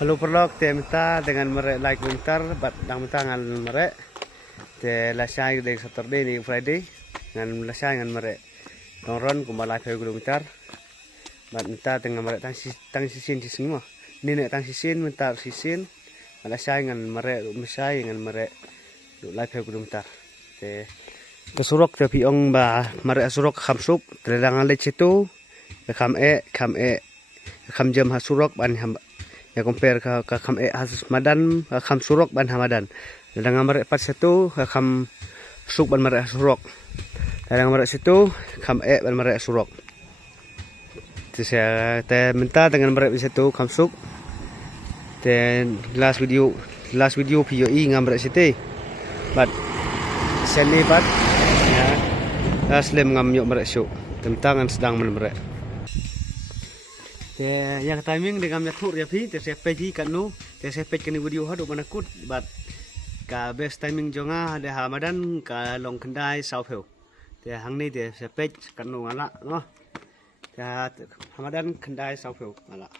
Halo perlok te minta dengan merek like bentar bat dang minta ngan merek te lasai de Saturday ni Friday ngan lasai ngan merek nongron kumbala kilometer bat minta dengan merek tang sisin semua ni nek tang sisin minta sisin lasai ngan merek mesai ngan merek like kilometer te kesurok te piong ba merek surok khamsup telang le situ kham jam hasurok ban ya compare ka kham has madan kham surok ban hamadan dengan merek pas situ kham suk ban merek surok dengan merek situ kham ban merek surok saya minta dengan merek situ kham suk last video POE ngam merek situ but seni pat ya aslim ngam yok merek suk tentang sedang merek yang timing dengan nyatur ya pi te sepeji kanu te sepej kani video hadu manakut bat ka best timing jonga de hamadan ka long kendai saupeu te hangni te sepej kanu ala no ya hamadan kendai saupeu ala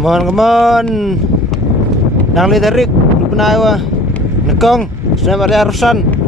Come on. Nang liderik, lupa na wa. Nekong, saya Maria Rusan.